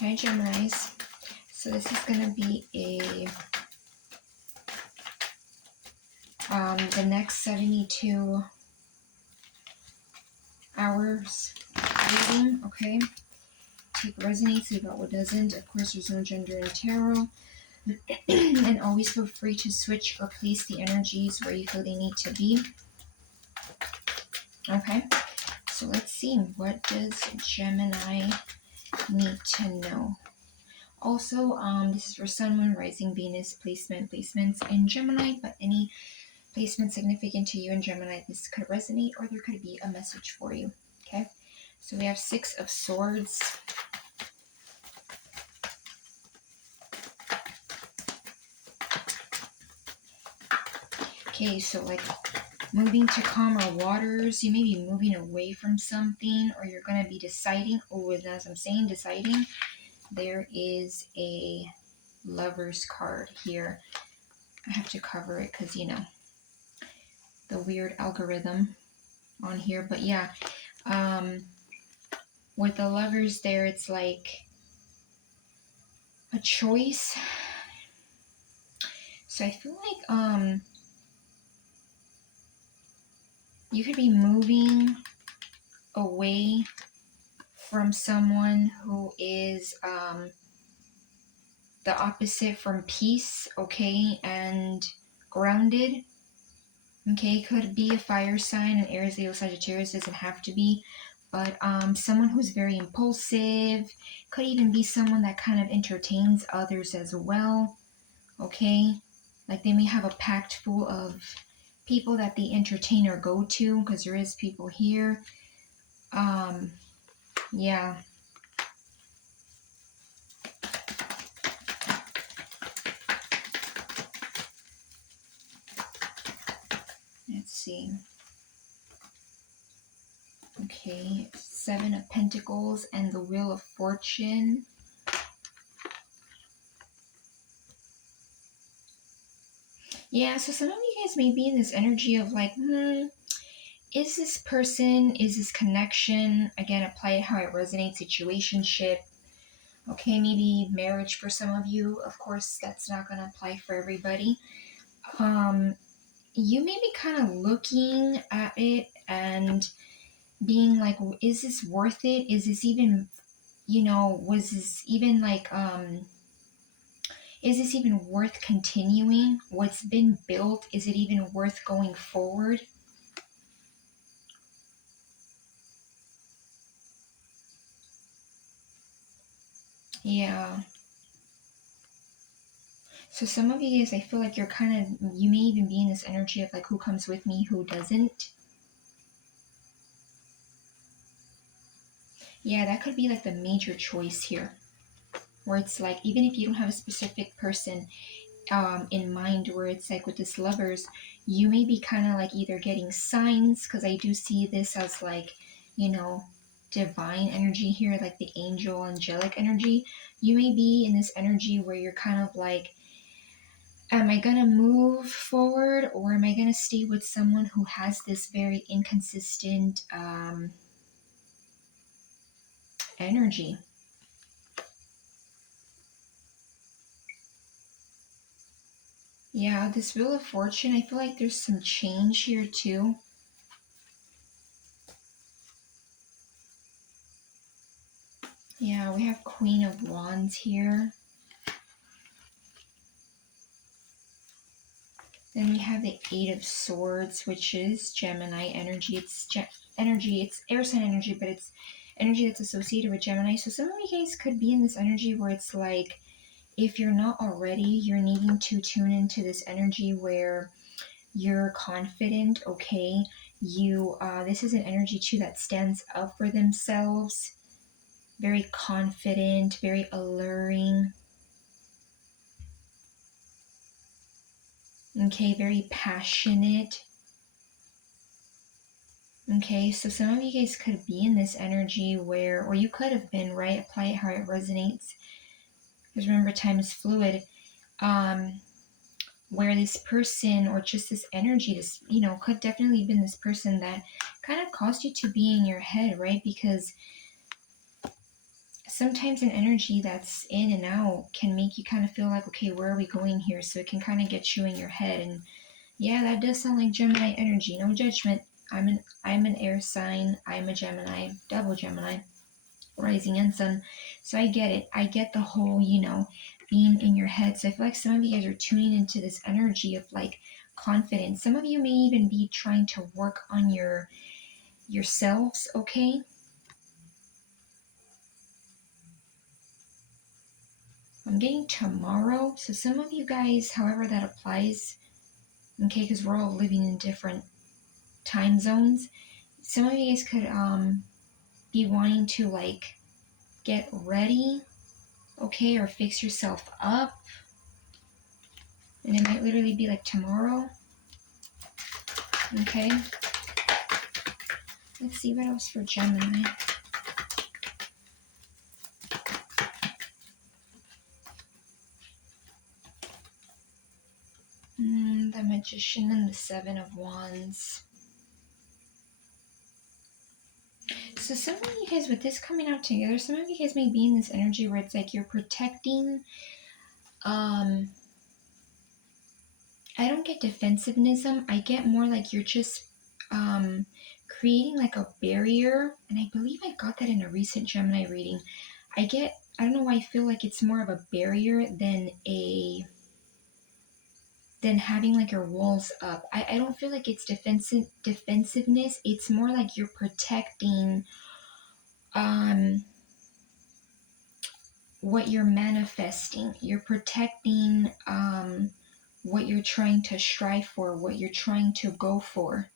Hi, Geminis. So this is going to be the next 72 hours reading, okay? Take what resonates, leave out what doesn't. Of course, there's no gender in tarot. And always feel free to switch or place the energies where you feel they need to be. Okay, so let's see. What does Gemini need to know? Also, this is for Sun, Moon, Rising, Venus, placements in Gemini, but any placement significant to you in Gemini, this could resonate or there could be a message for you. Okay, so we have Six of Swords. Okay, so like moving to calmer waters. You may be moving away from something, or you're going to be deciding. Oh, and as I'm saying deciding, there is a Lover's card here. I have to cover it because, you know, the weird algorithm on here. But yeah, with the Lovers there, it's like a choice. So I feel like you could be moving away from someone who is the opposite from peace, okay, and grounded. Okay, could be a fire sign, an Aries, Leo, Sagittarius, doesn't have to be, but someone who's very impulsive. Could even be someone that kind of entertains others as well, okay? Like they may have a pact full of people that they entertain or go to, because there is people here. Yeah. Let's see. Okay, Seven of Pentacles and the Wheel of Fortune. Yeah, so some of you guys may be in this energy of like, is this person, is this connection, again, apply it how it resonates, situationship, okay, maybe marriage for some of you. Of course, that's not going to apply for everybody. You may be kind of looking at it and being like, is this worth it? Is this even, you know, was this even like, is this even worth continuing? What's been built, is it even worth going forward? Yeah. So some of you guys, I feel like you're kind of, you may even be in this energy of like, who comes with me, who doesn't. Yeah, that could be like the major choice here. Where it's like, even if you don't have a specific person in mind, where it's like with this Lovers, you may be kind of like either getting signs, because I do see this as like, you know, divine energy here, like the angel, angelic energy. You may be in this energy where you're kind of like, am I going to move forward, or am I going to stay with someone who has this very inconsistent energy? Yeah, this Wheel of Fortune, I feel like there's some change here too. Yeah, we have Queen of Wands here. Then we have the Eight of Swords, which is Gemini energy. It's it's air sign energy, but it's energy that's associated with Gemini. So some of you guys could be in this energy where it's like, if you're not already, you're needing to tune into this energy where you're confident, okay? You, this is an energy too that stands up for themselves. Very confident, very alluring. Okay, very passionate. Okay, so some of you guys could be in this energy where, or you could have been, right? Apply it how it resonates. Because remember, time is fluid. Where this person, or just this energy, this, you know, could definitely have been this person that kind of caused you to be in your head, right? Because sometimes an energy that's in and out can make you kind of feel like, okay, where are we going here? So it can kind of get you in your head. And yeah, that does sound like Gemini energy. No judgment. I'm an air sign. I'm a Gemini, double Gemini, rising and sun. So I get it. I get the whole, being in your head. So I feel like some of you guys are tuning into this energy of like confidence. Some of you may even be trying to work on yourselves, okay? I'm getting tomorrow. So some of you guys, however that applies, okay, because we're all living in different time zones. Some of you guys could be wanting to like get ready, okay, or fix yourself up. And it might literally be like tomorrow. Okay. Let's see what else for Gemini. The Magician and the Seven of Wands. So some of you guys, with this coming out together, some of you guys may be in this energy where it's like you're protecting. I don't get defensivenism. I get more like you're just creating like a barrier. And I believe I got that in a recent Gemini reading. I don't know why I feel like it's more of a barrier than having like your walls up. I don't feel like it's defensiveness. It's more like you're protecting what you're manifesting. You're protecting what you're trying to strive for, what you're trying to go for.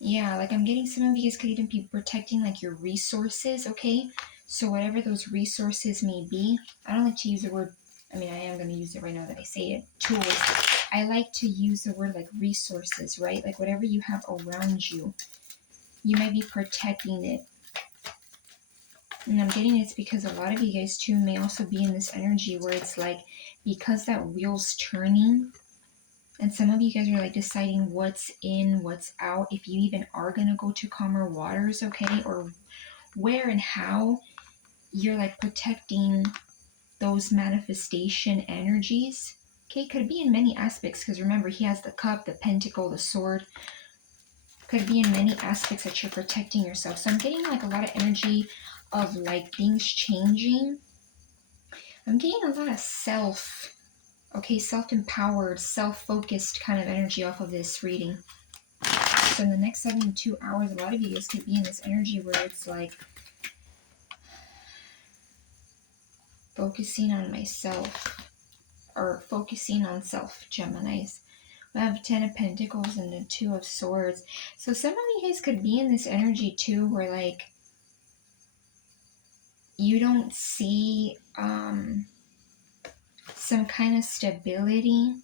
Yeah, like I'm getting some of you guys could even be protecting like your resources, okay? So whatever those resources may be, I don't like to use the word, I mean, I am going to use it right now that I say it, tools. I like to use the word like resources, right? Like whatever you have around you, you might be protecting it. And I'm getting it's because a lot of you guys too may also be in this energy where it's like, because that wheel's turning, and some of you guys are like deciding what's in, what's out, if you even are going to go to calmer waters, okay? Or where and how you're like protecting those manifestation energies. Okay, could be in many aspects because remember, he has the cup, the pentacle, the sword. Could be in many aspects that you're protecting yourself. So I'm getting like a lot of energy of like things changing. I'm getting a lot of self-empowered, self-focused kind of energy off of this reading. So in the next 72 hours, a lot of you guys could be in this energy where it's like focusing on myself or focusing on self, Geminis. We have 10 of Pentacles and the 2 of Swords. So some of you guys could be in this energy too where like you don't see some kind of stability.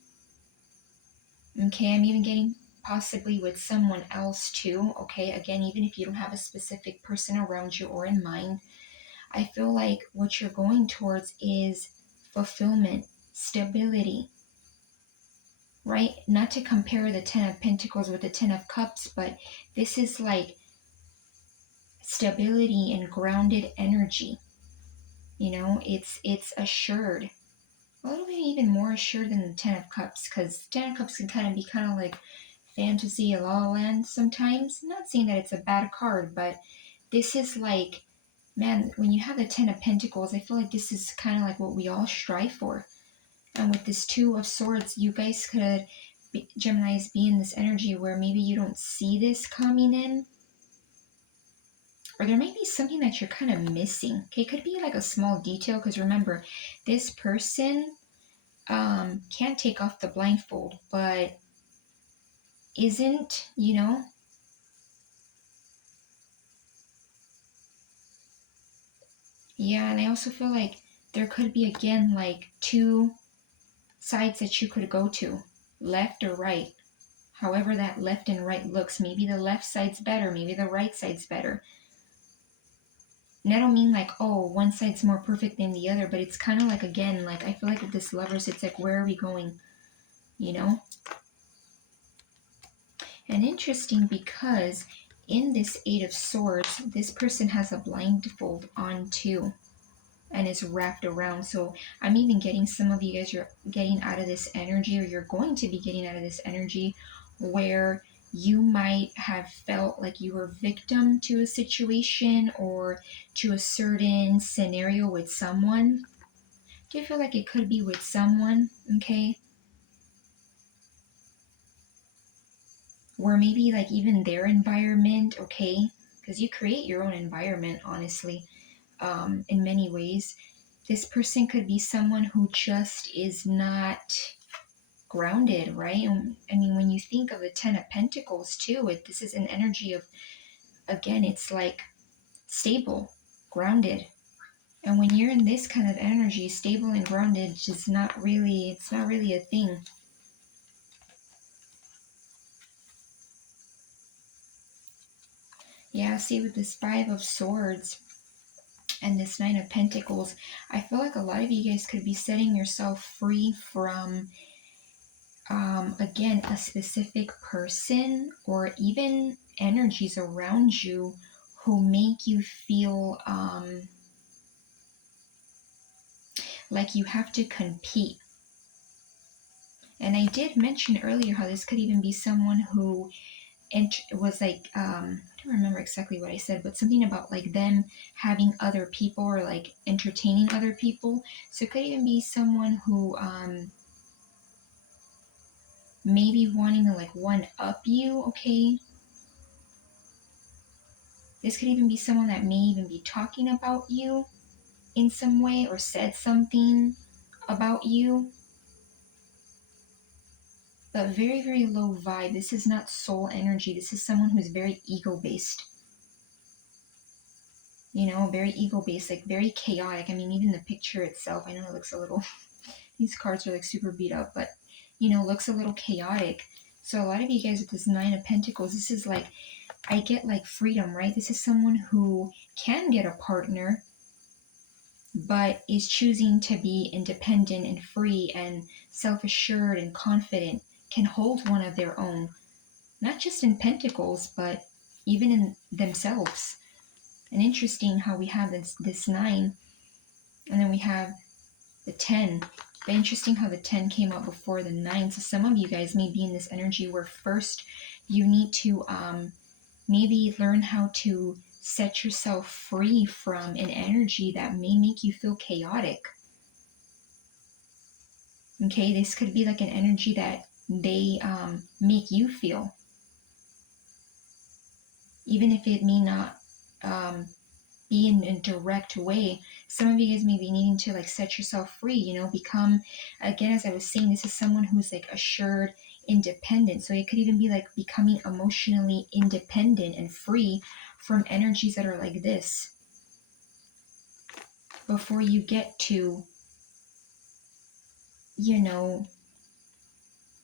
Okay, I'm even getting possibly with someone else too. Okay, again, even if you don't have a specific person around you or in mind, I feel like what you're going towards is fulfillment, stability, right? Not to compare the 10 of Pentacles with the 10 of Cups, but this is like stability and grounded energy. You know, it's assured. A little bit even more assured than the 10 of Cups, because 10 of Cups can kind of like fantasy, a la la land sometimes. I'm not saying that it's a bad card, but this is like, man, when you have the 10 of Pentacles, I feel like this is kind of like what we all strive for. And with this 2 of Swords, you guys could, Geminis, be in this energy where maybe you don't see this coming in. Or there might be something that you're kind of missing. Okay, it could be like a small detail, because remember, this person can't take off the blindfold, but isn't, yeah, and I also feel like there could be, again, like 2 sides that you could go to, left or right. However that left and right looks. Maybe the left side's better, maybe the right side's better. And I don't mean like, oh, one side's more perfect than the other, but it's kind of like, again, like I feel like with this Lovers, it's like, where are we going? And interesting because in this Eight of Swords, this person has a blindfold on too and is wrapped around. So I'm even getting some of you guys, you're getting out of this energy, or you're going to be getting out of this energy where you might have felt like you were victim to a situation or to a certain scenario with someone. Do you feel like it could be with someone, okay? Or maybe like even their environment, okay? Because you create your own environment, honestly, in many ways. This person could be someone who just is not grounded, right? I mean, when you think of the Ten of Pentacles too, this is an energy of, again, it's like stable, grounded. And when you're in this kind of energy, stable and grounded, it's not really a thing. Yeah, see, with this Five of Swords and this Nine of Pentacles, I feel like a lot of you guys could be setting yourself free from, again, a specific person or even energies around you who make you feel like you have to compete. And I did mention earlier how this could even be someone who was like, I don't remember exactly what I said, but something about like them having other people or like entertaining other people. So it could even be someone who maybe wanting to like one up you, okay? This could even be someone that may even be talking about you in some way or said something about you. But very, very low vibe. This is not soul energy. This is someone who's very ego-based. You know, very ego-based, like very chaotic. I mean, even the picture itself, I know it looks a little, these cards are like super beat up, but, you know, looks a little chaotic. So a lot of you guys with this Nine of Pentacles, this is like, I get like freedom, right? This is someone who can get a partner, but is choosing to be independent and free and self-assured and confident, can hold one of their own, not just in Pentacles, but even in themselves. And interesting how we have this 9, and then we have the 10. But interesting how the 10 came out before the 9. So some of you guys may be in this energy where first you need to maybe learn how to set yourself free from an energy that may make you feel chaotic. Okay, this could be like an energy that they make you feel, even if it may not be in a direct way. Some of you guys may be needing to like set yourself free, you know, become, again, as I was saying, this is someone who's like assured, independent. So it could even be like becoming emotionally independent and free from energies that are like this before you get to, you know,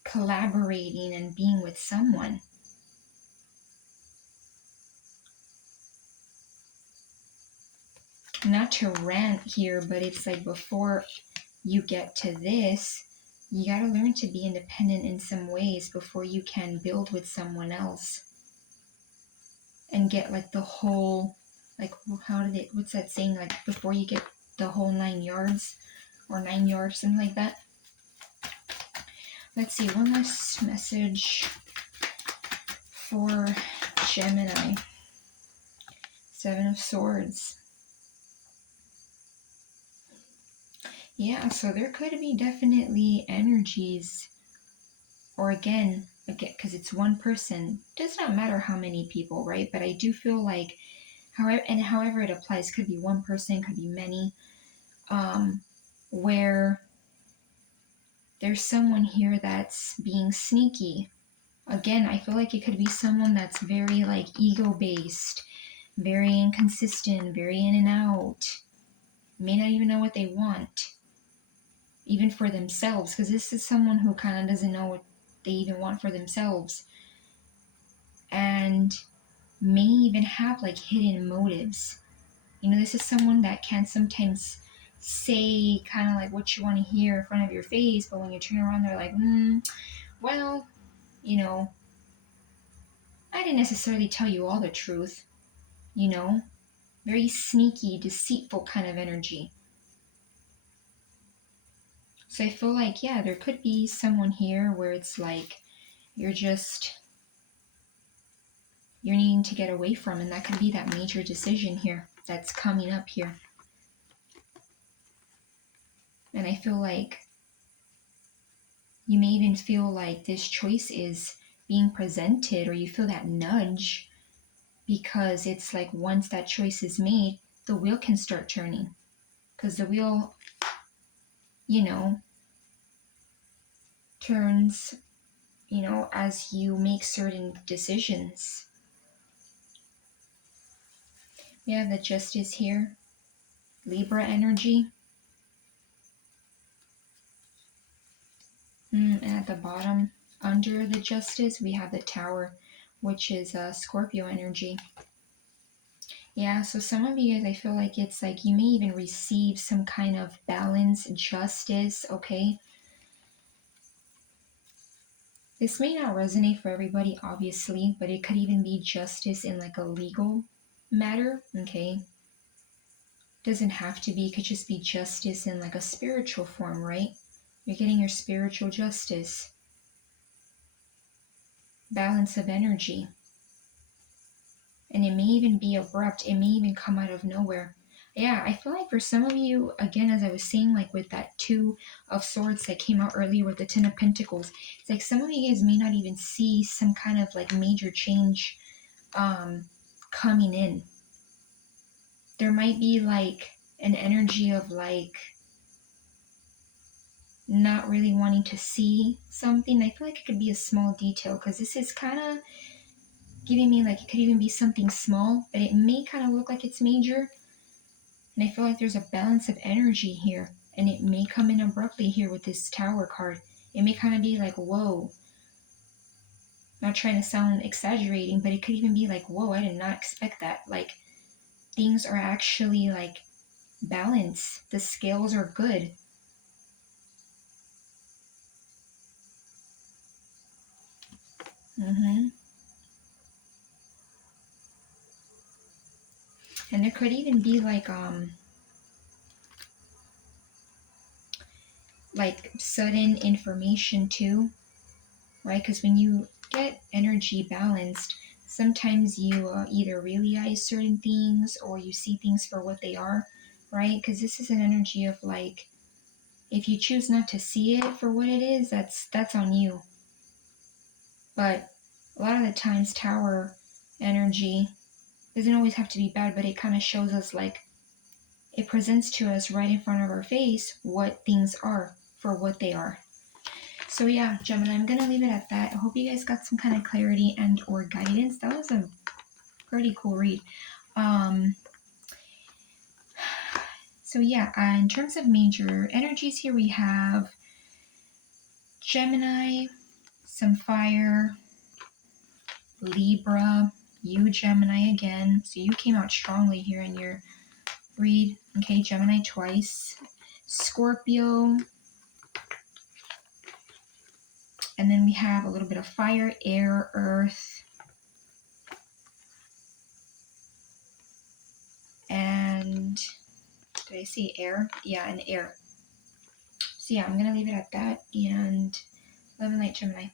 collaborating and being with someone. Not to rant here, but it's like before you get to this, you got to learn to be independent in some ways before you can build with someone else and get like the whole, like, what's that saying, like before you get the whole 9 yards or 9 yards, something like that. Let's see, one last message for Gemini. Seven of Swords. Yeah, so there could be definitely energies, or again, because it's one person, does not matter how many people, right? But I do feel like, however it applies, could be one person, could be many, where there's someone here that's being sneaky. Again, I feel like it could be someone that's very like ego-based, very inconsistent, very in and out, may not even know what they want, even for themselves, because this is someone who kind of doesn't know what they even want for themselves, and may even have like hidden motives. You know, this is someone that can sometimes say kind of like what you want to hear in front of your face, but when you turn around, they're like, well, you know, I didn't necessarily tell you all the truth, you know? Very sneaky, deceitful kind of energy. So I feel like, yeah, there could be someone here where it's like you're needing to get away from, and that could be that major decision here that's coming up here. And I feel like you may even feel like this choice is being presented, or you feel that nudge, because it's like once that choice is made, the wheel can start turning. Because the wheel, turns, as you make certain decisions. We have the Justice here, Libra energy. And at the bottom, under the Justice, we have the Tower, which is Scorpio energy. Yeah, so some of you guys, I feel like it's like you may even receive some kind of balance, justice, okay? This may not resonate for everybody, obviously, but it could even be justice in like a legal matter, okay? Doesn't have to be, it could just be justice in like a spiritual form, right? You're getting your spiritual justice. Balance of energy. And it may even be abrupt. It may even come out of nowhere. Yeah, I feel like for some of you, again, as I was saying, like with that Two of Swords that came out earlier with the Ten of Pentacles, it's like some of you guys may not even see some kind of like major change coming in. There might be like an energy of like not really wanting to see something. I feel like it could be a small detail, because this is kind of giving me like it could even be something small, but it may kind of look like it's major. And I feel like there's a balance of energy here, and it may come in abruptly here with this Tower card. It may kind of be like, whoa. Not trying to sound exaggerating, but it could even be like, whoa, I did not expect that. Like, things are actually like balanced. The scales are good. And there could even be like sudden information too, right? Because when you get energy balanced, sometimes you either realize certain things or you see things for what they are, right? Because this is an energy of like, if you choose not to see it for what it is, that's on you. But a lot of the times, Tower energy doesn't always have to be bad, but it kind of shows us like, it presents to us right in front of our face what things are for what they are. So yeah, Gemini, I'm going to leave it at that. I hope you guys got some kind of clarity and or guidance. That was a pretty cool read. So yeah, in terms of major energies here, we have Gemini, some fire, Libra, you Gemini again. So you came out strongly here in your read. Okay, Gemini twice. Scorpio. And then we have a little bit of fire, air, earth. And did I say air? Yeah, and air. So yeah, I'm going to leave it at that. And love and light, Gemini.